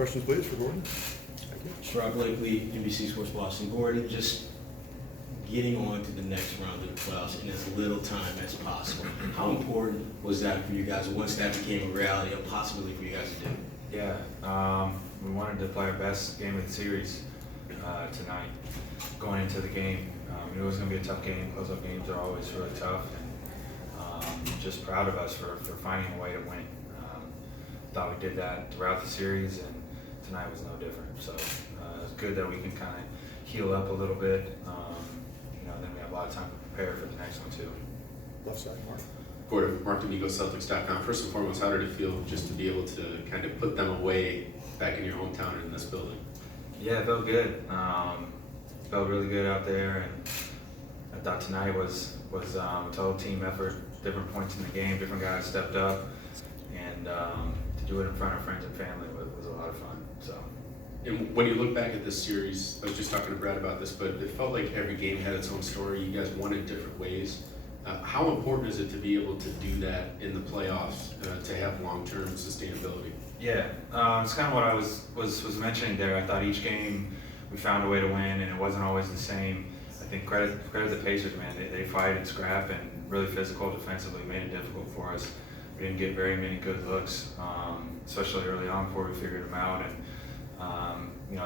Questions, please, for Gordon? Thank you. Rob Blakely, NBC Sports Boston. Gordon, just getting on to the next round of the playoffs in as little time as possible. How important was that for you guys once that became a reality, a possibility for you guys to do? Yeah, we wanted to play our best game of the series tonight going into the game. We knew it was going to be a tough game. Close-up games are always really tough. And just proud of us for finding a way to win. Thought we did that throughout the series, and tonight was no different. So it's good that we can kind of heal up a little bit. Then we have a lot of time to prepare for the next one too. Left side, Mark. Gordon, MarkDomingoCeltics.com. First and foremost, how did it feel just to be able to kind of put them away back in your hometown and in this building? Yeah, it felt good. Felt really good out there, and I thought tonight was a total team effort. Different points in the game, different guys stepped up, and to do it in front of friends and family was a lot of fun. So. And when you look back at this series, I was just talking to Brad about this, but it felt like every game had its own story. You guys won in different ways. How important is it to be able to do that in the playoffs to have long-term sustainability? Yeah, it's kind of what I was mentioning there. I thought each game we found a way to win, and it wasn't always the same. I think credit the Pacers, man. They fight and scrap and really physical defensively, made it difficult for us. We didn't get very many good looks, especially early on before we figured them out. And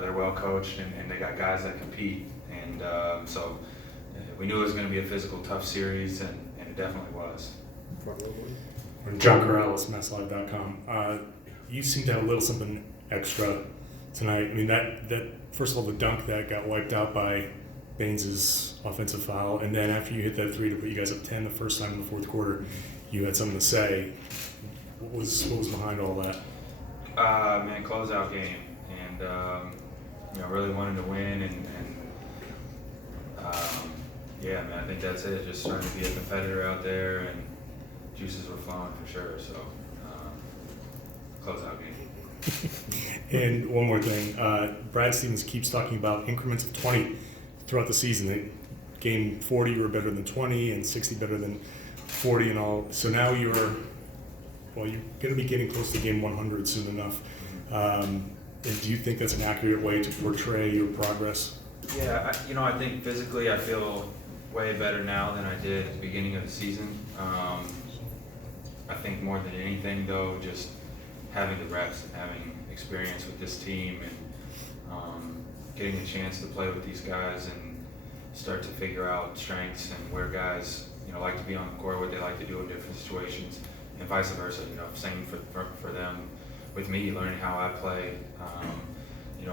they're well coached, and they got guys that compete. And so we knew it was going to be a physical, tough series, and it definitely was. Front row, Gordon. Or John Corrales, MassLive.com. You seem to have a little something extra tonight. I mean, that first of all, the dunk that got wiped out by Baines's offensive foul, and then after you hit that three to put you guys up 10 the first time in the fourth quarter, you had something to say. What was behind all that? Man, closeout game, and really wanted to win, and yeah, man, I think that's it. Just trying to be a competitor out there, and juices were flowing for sure. So, closeout game. And one more thing, Brad Stevens keeps talking about increments of 20 throughout the season. Game 40 you were better than 20, and 60 better than 40 and all. So now you're going to be getting close to game 100 soon enough. And do you think that's an accurate way to portray your progress? Yeah, I think physically I feel way better now than I did at the beginning of the season. I think more than anything, though, just having the reps and having experience with this team, and getting a chance to play with these guys and start to figure out strengths and where guys like to be on the court, what they like to do in different situations, and vice versa. Same for them with me, learning how I play,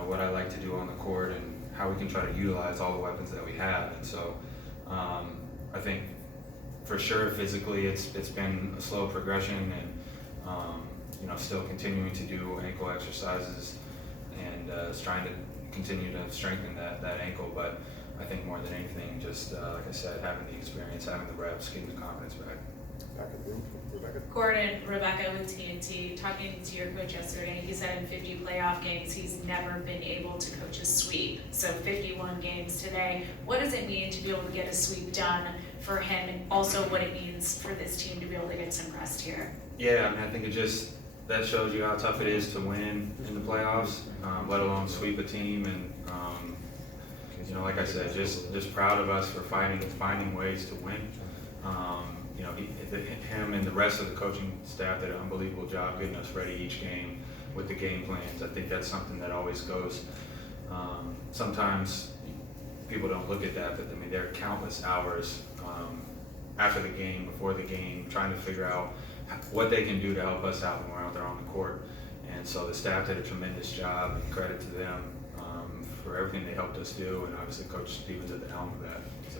what I like to do on the court, and how we can try to utilize all the weapons that we have. And so I think for sure physically it's been a slow progression, and still continuing to do ankle exercises and trying to continue to strengthen that ankle. But I think more than anything, just like I said, having the experience, having the reps, getting the confidence back. Back in the room, Rebecca. Gordon, Rebecca with TNT, talking to your coach yesterday, he said in 50 playoff games he's never been able to coach a sweep. So 51 games today. What does it mean to be able to get a sweep done for him, and also what it means for this team to be able to get some rest here? Yeah, I think that shows you how tough it is to win in the playoffs, let alone sweep a team. And like I said, just proud of us for finding ways to win. Him and the rest of the coaching staff did an unbelievable job getting us ready each game with the game plans. I think that's something that always goes. Sometimes people don't look at that, but I mean, there are countless hours after the game, before the game, trying to figure out what they can do to help us out when we're out there on the court. And so the staff did a tremendous job, and credit to them for everything they helped us do, and obviously Coach Stevens at the helm of that. So.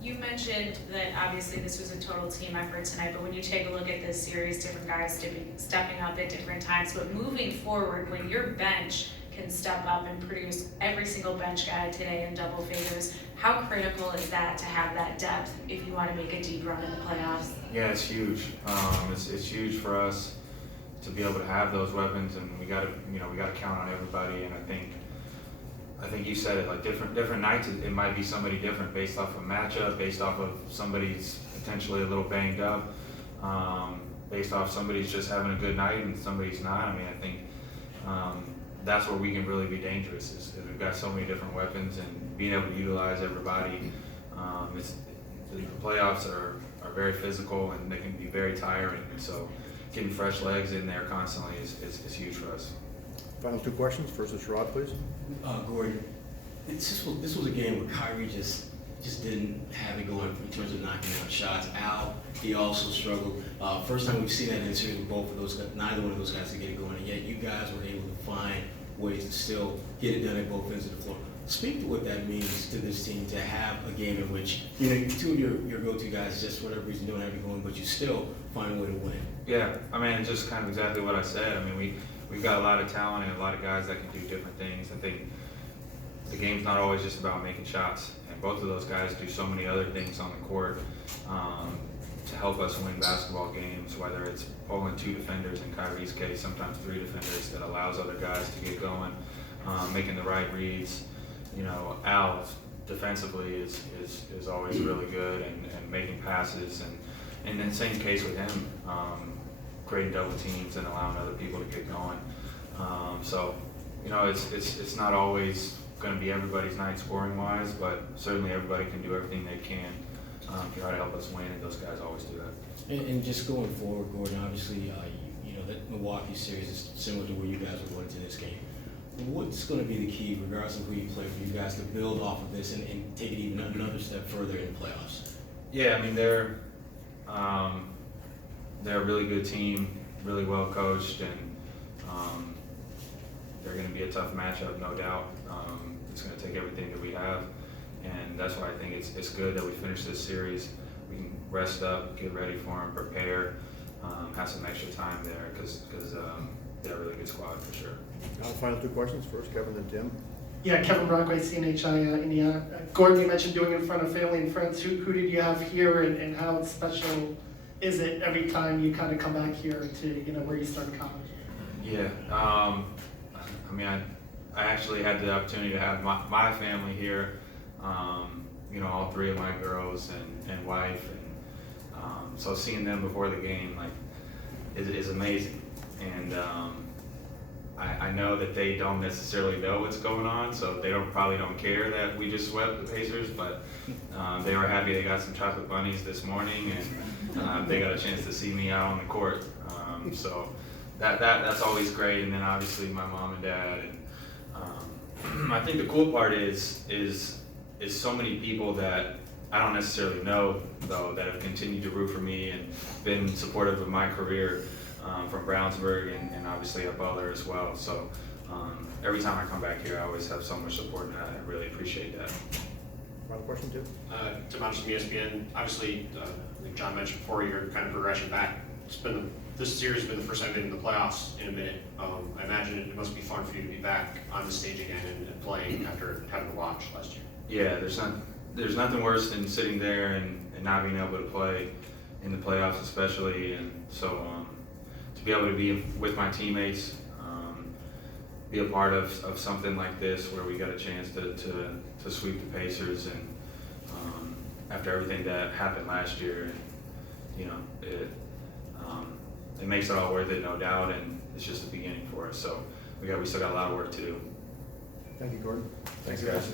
You mentioned that obviously this was a total team effort tonight, but when you take a look at this series, different guys stepping up at different times, but moving forward, when your bench can step up and produce every single bench guy today in double figures, how critical is that to have that depth if you want to make a deep run in the playoffs? Yeah, it's huge. It's huge for us to be able to have those weapons, and we got to count on everybody. And I think you said it, like different nights it might be somebody different based off of matchup, based off of somebody's potentially a little banged up, based off somebody's just having a good night and somebody's not. I mean, I think that's where we can really be dangerous. Is we've got so many different weapons, and being able to utilize everybody. The playoffs are very physical, and they can be very tiring. And so, getting fresh legs in there constantly is huge for us. Final two questions. First is Sherrod, please. Gordon, this was a game where Kyrie just didn't have it going in terms of knocking out shots. Al, he also struggled. First time we've seen that in the series with both of those guys, neither one of those guys to get it going, and yet you guys were able to find ways to still get it done at both ends of the floor. Speak to what that means to this team to have a game in which, you know, two of your go-to guys, just for whatever reason, don't have it going, but you still find a way to win. Yeah, I mean, just kind of exactly what I said. I mean, we've got a lot of talent and a lot of guys that can do different things. I think the game's not always just about making shots, and both of those guys do so many other things on the court to help us win basketball games, whether it's pulling two defenders, in Kyrie's case, sometimes three defenders, that allows other guys to get going, making the right reads. You know, Al defensively is always really good and making passes, and then same case with him, creating double teams and allowing other people to get going. So, you know, it's not always going to be everybody's night scoring wise, but certainly everybody can do everything they can to try to help us win, and those guys always do that. And just going forward, Gordon, obviously, you know, that Milwaukee series is similar to where you guys are going to this game. What's going to be the key, regardless of who you play, for you guys to build off of this and take it even another step further in the playoffs? Yeah, I mean, they're a really good team, really well coached, and they're going to be a tough matchup, no doubt. It's going to take everything that we have, and that's why I think it's good that we finish this series. We can rest up, get ready for them, prepare, have some extra time there, because they're a really good squad for sure. Now the final two questions. First, Kevin, then Tim. Yeah, Kevin Brockway, CNHI, Indiana. Gordon, you mentioned doing it in front of family and friends. Who did you have here, and how special is it every time you kind of come back here to, you know, where you started college? Yeah, I mean, I actually had the opportunity to have my family here, you know, all three of my girls and wife, and so seeing them before the game, like, is amazing. And I know that they don't necessarily know what's going on, so they probably don't care that we just swept the Pacers, but they were happy. They got some chocolate bunnies this morning, and they got a chance to see me out on the court. So that's always great. And then obviously my mom and dad. And I think the cool part is so many people that I don't necessarily know, though, that have continued to root for me and been supportive of my career. From Brownsburg and obviously at Butler as well. So every time I come back here, I always have so much support, and I really appreciate that. Final question, Tim. Tim Hodges from ESPN. Obviously, like John mentioned before, your kind of progression back. This series has been the first time you've been in the playoffs in a minute. I imagine it must be fun for you to be back on the stage again and playing after having to watch last year. Yeah, there's nothing worse than sitting there and not being able to play in the playoffs, especially, and so. To be able to be with my teammates, be a part of something like this where we got a chance to sweep the Pacers, and after everything that happened last year, you know, it makes it all worth it, no doubt, and it's just the beginning for us. So we still got a lot of work to do. Thank you, Gordon. Thanks, you, guys.